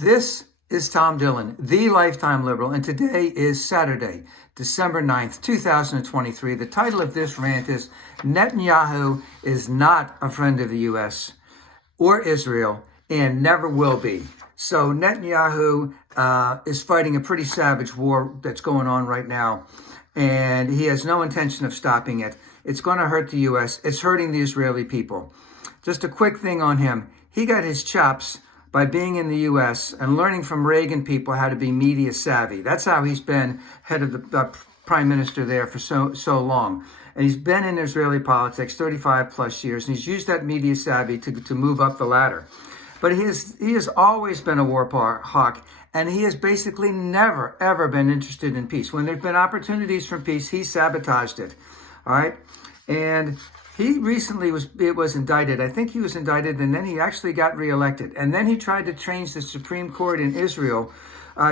This is Tom Dillon, the Lifetime Liberal, and today is Saturday, December 9th, 2023. The title of this rant is Netanyahu is not a friend of the U.S. or Israel and never will be. So Netanyahu is fighting a pretty savage war that's going on right now, and he has no intention of stopping it. It's going to hurt the U.S. It's hurting the Israeli people. Just a quick thing on him. He got his chops by being in the U.S. and learning from Reagan people how to be media savvy. That's how he's been head of the prime minister there for so long. And he's been in Israeli politics 35 plus years, and he's used that media savvy to move up the ladder. But he has always been a war hawk, and he has basically never, ever been interested in peace. When there have been opportunities for peace, he sabotaged it. All right? And he recently was indicted. I think he was indicted, and then he actually got reelected. And then he tried to change the Supreme Court in Israel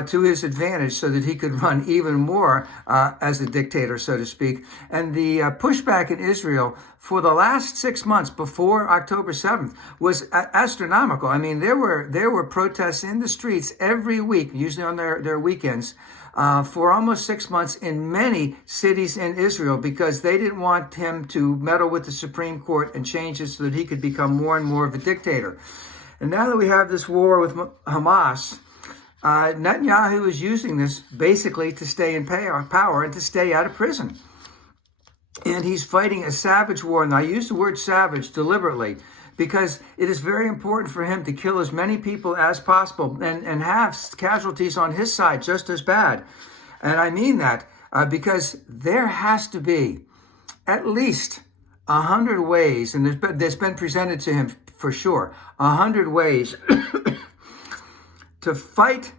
to his advantage so that he could run even more as a dictator, so to speak. And the pushback in Israel for the last 6 months before October 7th was astronomical. I mean, there were protests in the streets every week, usually on their weekends, for almost 6 months in many cities in Israel because they didn't want him to meddle with the Supreme Court and change it so that he could become more and more of a dictator. And now that we have this war with Hamas, Netanyahu is using this basically to stay in power and to stay out of prison. And he's fighting a savage war. And I use the word savage deliberately because it is very important for him to kill as many people as possible and have casualties on his side just as bad. And I mean that because there has to be at least 100 ways, and there's been presented to him for sure, 100 ways to fight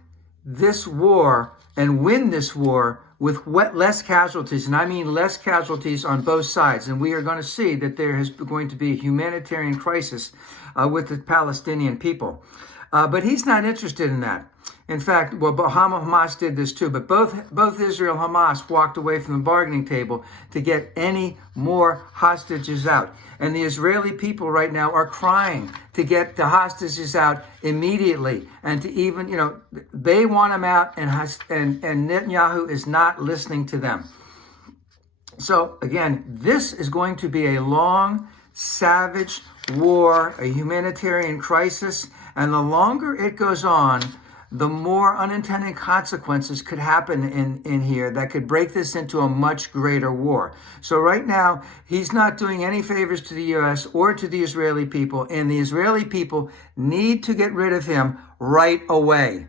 this war and win this war with less casualties, and I mean less casualties on both sides. And we are going to see that there is going to be a humanitarian crisis with the Palestinian people. But he's not interested in that. In fact, well, Hamas did this too, but both Israel and Hamas walked away from the bargaining table to get any more hostages out. And the Israeli people right now are crying to get the hostages out immediately. And to even, they want them out, and Netanyahu is not listening to them. So again, this is going to be a long, savage war, a humanitarian crisis. And the longer it goes on, the more unintended consequences could happen in here that could break this into a much greater war. So right now, he's not doing any favors to the U.S. or to the Israeli people, and the Israeli people need to get rid of him right away.